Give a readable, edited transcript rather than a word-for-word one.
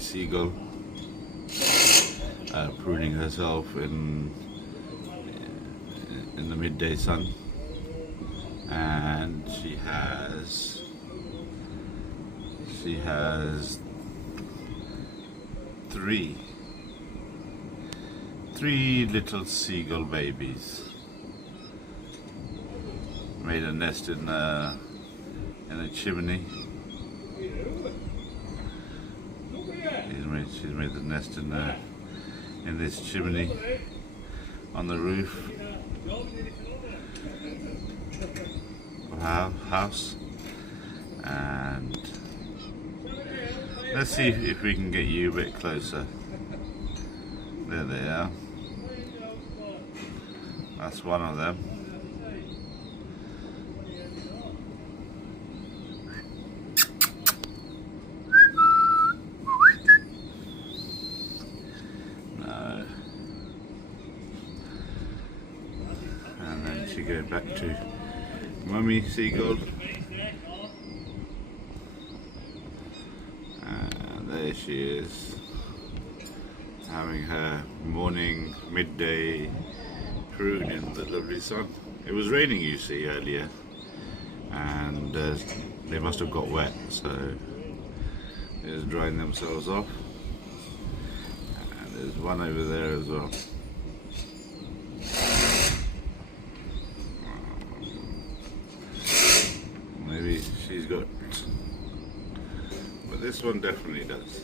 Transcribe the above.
seagull pruning herself in the midday sun, and she has three little seagull babies. Made a nest in a chimney. She's made the nest in this chimney on the roof of our house, and let's see if we can get you a bit closer. There they are. That's one of them. No. And then she goes back to Mummy Seagull. And there she is, having her morning, midday prune in the lovely sun. It was raining, you see, earlier, and they must have got wet, so they're just drying themselves off. And there's one over there as well. Maybe she's got, but this one definitely does.